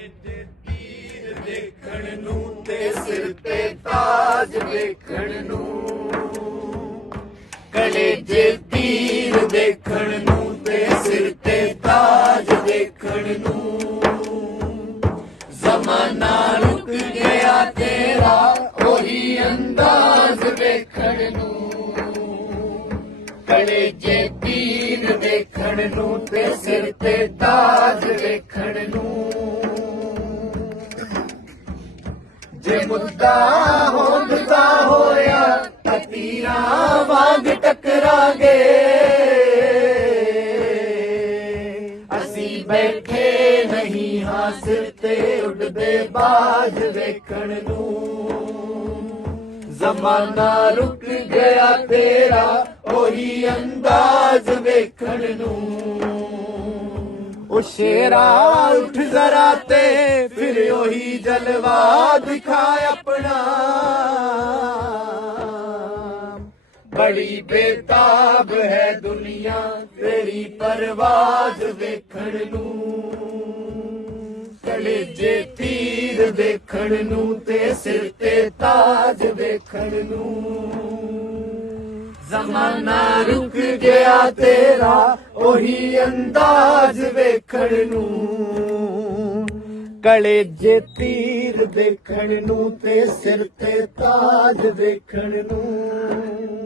ਜੇ ਤੀਰ ਦੇਖਣ ਨੂੰ ਤੇ ਸਿਰ ਤੇ ਤਾਜ ਵੇਖਣ ਨੂੰ ਕਲੇ ਜੇ ਤੀਰ ਦੇਖਣ ਨੂੰ ਤੇ ਸਿਰ ਤੇ ਤਾਜ ਵੇਖਣ ਨੂੰ ਜ਼ਮਾਨਾ ਰੁਕ ਗਿਆ ਤੇਰਾ ਉਹੀ ਅੰਦਾਜ਼ ਵੇਖਣ ਨੂੰ ਕਲੇ ਜੇ ਤੀਰ ਦੇਖਣ ਨੂੰ ਤੇ ਸਿਰ ਤੇ ਤਾਜ ਵੇਖਣ ਨੂੰ। ਜੇ ਮੁੱਦਾ ਹੋਂਦਦਾ ਹੋਇਆ ਤਾਂ ਤੀਰਾਂ ਵਾਂਗ ਟਕਰਾਂਗੇ। ਅਸੀਂ ਬੈਠੇ ਨਹੀਂ ਹਾਂ, ਸਿਰ ਤੇ ਉੱਡਦੇ ਬਾਜ ਵੇਖਣ ਨੂੰ। ਜ਼ਮਾਨਾ ਰੁਕ ਗਿਆ ਤੇਰਾ, ਉਹੀ ਅੰਦਾਜ਼ ਵੇਖਣ ਨੂੰ। ਉਹ ਸ਼ੇਰਾ ਉੱਠ ਜ਼ਰਾ ਤੇ, ਫਿਰ ਉਹੀ ਜਲਵਾ ਦਿਖਾ ਆਪਣਾ। ਬੜੀ ਬੇਤਾਬ ਹੈ ਦੁਨੀਆ, ਤੇਰੀ ਪਰਵਾਜ਼ ਵੇਖਣ ਨੂੰ। ਕਲੇਜੇ ਤੀਰ ਦੇਖਣ ਨੂੰ ਤੇ ਸਿਰ ਤੇ ਤਾਜ ਵੇਖਣ ਨੂੰ। ਜ਼ਮਾਨਾ ਰੁਕ ਗਿਆ ਤੇਰਾ, ਉਹੀ ਅੰਦਾਜ਼ ਵੇਖਣ ਨੂੰ। ਕਲੇ ਜੇ ਤੀਰ ਦੇਖਣ ਨੂੰ ਤੇ ਸਿਰ ਤੇ ਤਾਜ ਵੇਖਣ ਨੂੰ।